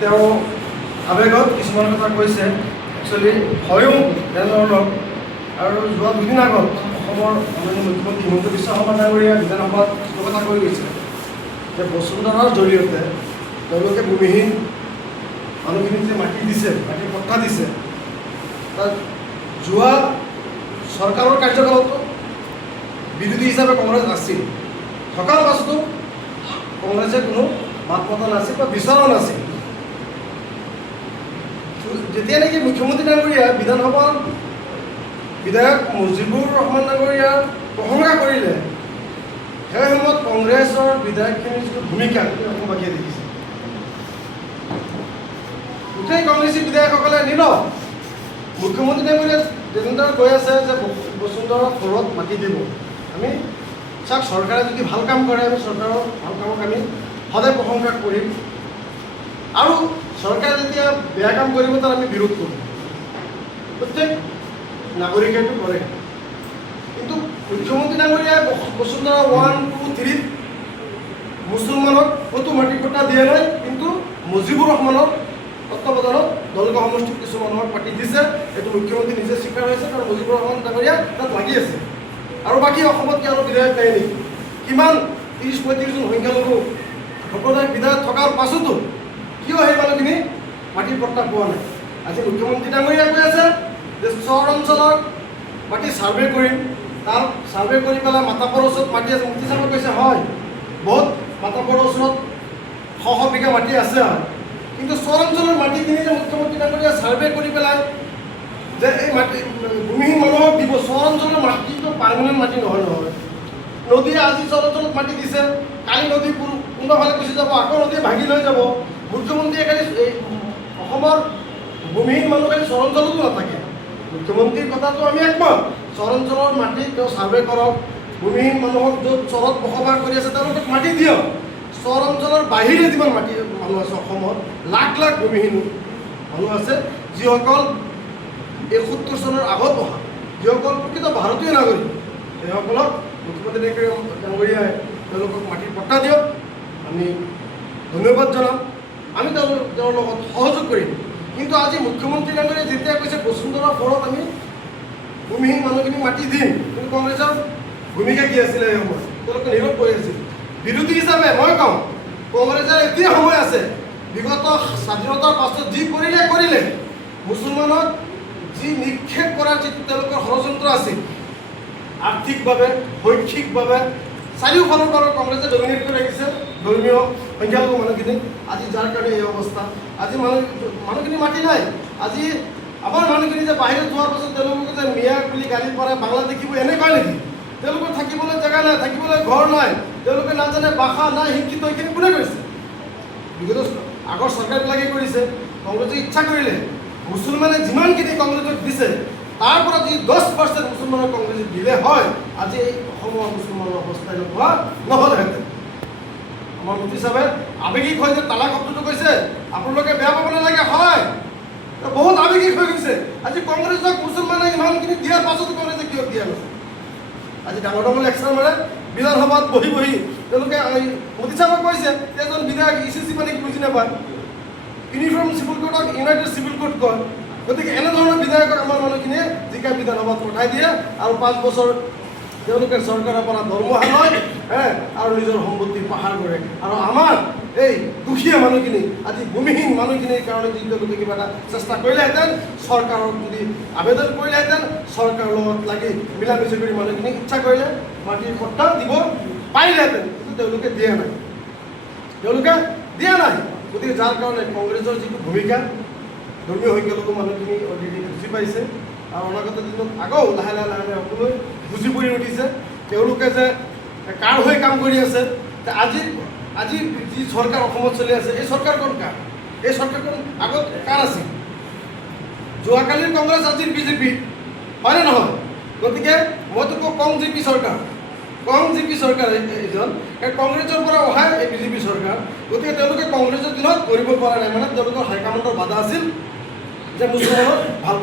তেওঁ আৱেগত কিছুমান কথা কৈছে। একচুৱেলি হয়ো তেনেধৰণৰ। আৰু যোৱা দুদিন আগত অসমৰ মাননীয় মুখ্যমন্ত্ৰী হিমন্ত বিশ্ব শৰ্মা ডাঙৰীয়া বিধানসভাত কিছু কথা কৈ গৈছে যে বসুন্ধৰাৰ জৰিয়তে তেওঁলোকে ভূমিহীন মানুহখিনিক যে মাটি দিছে, মাটিৰ পট্টা দিছে, তাত যোৱা চৰকাৰৰ কাৰ্যকালতো বিৰোধী হিচাপে কংগ্ৰেছ আছিল। থকাৰ পাছতো কংগ্ৰেছে কোনো মাত মতা নাছিল বা বিচৰা নাছিল। যেতিয়া নেকি মুখ্যমন্ত্ৰী ডাঙৰীয়া বিধানসভাৰ বিধায়ক মুজিবুৰ ৰহমান ডাঙৰীয়াৰ প্ৰশংসা কৰিলে, সেই সময়ত কংগ্ৰেছৰ বিধায়কখিনিৰ যিটো ভূমিকা অসমবাসীয়ে দেখিছে। গোটেই কংগ্ৰেছী বিধায়কসকলে নীৰৱ। মুখ্যমন্ত্ৰী ডাঙৰীয়াই যেনেদৰে কৈ আছে যে বসুন্ধৰা ফৰত মাটি দিব, আমি চাওক চৰকাৰে যদি ভাল কাম কৰে, আমি চৰকাৰৰ ভাল কামক আমি সদায় প্ৰশংসা কৰিম, আৰু চৰকাৰে যেতিয়া বেয়া কাম কৰিব তাত আমি বিৰোধ কৰিম। প্ৰত্যেক নাগৰিকেতো কৰে। কিন্তু মুখ্যমন্ত্ৰী ডাঙৰীয়াই বসুন্ধৰা 1, 2, 3 মুছলমানক ক'তো মাটি পট্টা দিয়া নাই, কিন্তু মুজিবুৰ ৰহমানৰ তত্বাৱধানত দলগা সমষ্টিত কিছু মানুহক মাটি দিছে। এইটো মুখ্যমন্ত্ৰী নিজে স্বীকাৰ হৈছে, কাৰণ মুজিবুৰ ৰহমান ডাঙৰীয়া তাত লাগি আছে। আৰু বাকী অসমত কি আৰু বিধায়ক নাই নেকি? কিমান 30-35 জন সংখ্যালঘু সম্প্ৰদায়ৰ বিধায়ক থকাৰ পাছতো কিয় সেই মানুহখিনি মাটিৰ পট্টা পোৱা নাই? আজি মুখ্যমন্ত্ৰী ডাঙৰীয়াই কৈ আছে যে চৰ অঞ্চলৰ মাটি ছাৰ্ভে কৰিম, তাৰ ছাৰ্ভে কৰি পেলাই মাতাপৰ ওচৰত মাটি আছে। মুফতি চাহাবে কৈছে হয়, বহুত মাতাপৰ ওচৰত শ বিঘা মাটি আছে, হয়, কিন্তু চৰ অঞ্চলৰ মাটিখিনি যে মুখ্যমন্ত্ৰী ডাঙৰীয়াই ছাৰ্ভে কৰি পেলাই যে এই মাটি ভূমিহীন মানুহক দিব, চৰ অঞ্চলৰ মাটিটো পাৰ্মানেণ্ট মাটি নহয়। নদীয়ে আজি চৰ অঞ্চলত মাটি দিছে, কালি নদী কোনোবাফালে গুচি যাব, আকৌ নদীয়ে ভাগি লৈ যাব। মুখ্যমন্ত্ৰীয়ে খালি এই অসমৰ ভূমিহীন মানুহ খালি চৰ অঞ্চলতো নাথাকে। মুখ্যমন্ত্ৰীৰ কথাটো আমি একমত, চৰ অঞ্চলৰ মাটি তেওঁ ছাৰ্ভে কৰক, ভূমিহীন মানুহক য'ত চৰত বসবাস কৰি আছে তেওঁলোকক মাটি দিয়ক। চৰ অঞ্চলৰ বাহিৰে যিমান মাটি মানুহ আছে অসমত, লাখ লাখ ভূমিহীন মানুহ আছে, যিসকল 71 চনৰ আগত অহা, যিসকল প্ৰকৃত ভাৰতীয় নাগৰিক, সেইসকলক মুখ্যমন্ত্ৰী ডাঙৰীয়াই তেওঁলোকক মাটিৰ পট্টা দিয়ক। আমি ধন্যবাদ জনাম, আমি তেওঁৰ লগত সহযোগ কৰিম। কিন্তু আজি মুখ্যমন্ত্ৰী ডাঙৰীয়াই যেতিয়া কৈছে বসুন্ধৰা ফৰত আমি ভূমিহীন মানুহখিনিক মাটি দিম, কিন্তু কংগ্ৰেছৰ ভূমিকা কি আছিলে? এই সময়ত তেওঁলোকে নীৰৱ হৈ আছিল। বিৰোধী হিচাপে মই কওঁ, কংগ্ৰেছৰ এতিয়া সময় আছে, বিগত স্বাধীনতাৰ পাছত যি কৰিলে, মুছলমানক যি নিক্ষেপ কৰাৰ যিটো তেওঁলোকৰ ষড়যন্ত্ৰ আছিল, আৰ্থিকভাৱে, শৈক্ষিকভাৱে চাৰিওফালৰ পৰা কংগ্ৰেছে ডমিনেট কৰি ৰাখিছে ধৰ্মীয় সংখ্যালঘু মানুহখিনি। আজি যাৰ কাৰণে এই অৱস্থা, আজি মানুহখিনি মাটি নাই। আজি আমাৰ মানুহখিনি যে বাহিৰত যোৱাৰ পাছত তেওঁলোকে যে মিয়া বুলি গালি পাৰে, বাংলা দেখিব, এনেকুৱা নেকি? তেওঁলোকৰ থাকিবলৈ জেগা নাই, থাকিবলৈ ঘৰ নাই, তেওঁলোকে নাজানে ভাষা নাই, শিক্ষিত, এইখিনি কোনে কৰিছে? বিগত আগৰ চৰকাৰবিলাকে কৰিছে। কংগ্ৰেছে ইচ্ছা কৰিলে মুছলমানে যিমানখিনি কংগ্ৰেছক দিছে, তাৰ পৰা যদি 10% মুছলমানক কংগ্ৰেছে দিলে হয়, আজি এই অসমৰ মুছলমানৰ অৱস্থা এনেকুৱা নহ'লহেঁতেন। আমাৰ মুফতি চাহাবে আৱেগিক হৈ যে তালাক শব্দটো কৈছে, আপোনালোকে বেয়া পাব নালাগে, হয়, বহুত আৱেগিক হৈ গৈছে। আজি কংগ্ৰেছক মুছলমানে ইমানখিনি দিয়াৰ পাছতো কংগ্ৰেছে কিয় দিয়া নাছিল? আজি ডাঙৰ ডাঙৰ লেকচাৰ মাৰে বিধানসভাত বহি তেওঁলোকে। মুফতি চাহাবে কৈছে যে এজন বিধায়ক ECC মানে কি বুজি নাপায়, ইউনিফৰ্ম চিভিল কোডক ইউনাইটেড চিভিল কোড কয়। গতিকে এনেধৰণৰ বিধায়কক আমাৰ মানুহখিনিয়ে জিকা বিধানসভাত পঠাই দিয়ে, আৰু 5 বছৰ তেওঁলোকে চৰকাৰৰ পৰা দৰমহা লয়, আৰু নিজৰ সম্পত্তিৰ পাহাৰ কৰে। আৰু আমাৰ এই দুখীয়া মানুহখিনি, আজি ভূমিহীন মানুহখিনিৰ কাৰণে যদি তেওঁলোকে কিবা এটা চেষ্টা কৰিলেহেঁতেন, চৰকাৰক যদি আবেদন কৰিলেহেঁতেন, চৰকাৰৰ লগত লাগি মিলা মিছি কৰি মানুহখিনিক ইচ্ছা কৰিলে মাটিৰ পট্টা দিব পাৰিলেহেঁতেন, কিন্তু তেওঁলোকে দিয়া নাই। গতিকে যাৰ কাৰণে কংগ্ৰেছৰ যিটো ভূমিকা ধৰ্মীয় সংখ্যালঘু মানুহখিনি অলৰেডি বুজি পাইছে, আৰু অনাগত দিনত আকৌ লাহে লাহে সকলোৱে বুজি পৰি উঠিছে তেওঁলোকে যে কাৰ হৈ কাম কৰি আছে। আজি যি চৰকাৰ অসমত চলি আছে, এই চৰকাৰখন কাৰ? এই চৰকাৰখন আগত কাৰ আছিল? যোৱাকালিৰ কংগ্ৰেছ, আজিৰ বিজেপি, হয়নে নহয়? গতিকে মইতো কওঁ জিপি চৰকাৰ এইজন কংগ্ৰেছৰ পৰা অহা এই বিজেপি চৰকাৰ। গতিকে তেওঁলোকে কংগ্ৰেছৰ দিনত কৰিব পৰা নাই, মানে তেওঁলোকৰ হাইকমাণ্ডৰ বাধা আছিল যে মুছলমানৰ ভাল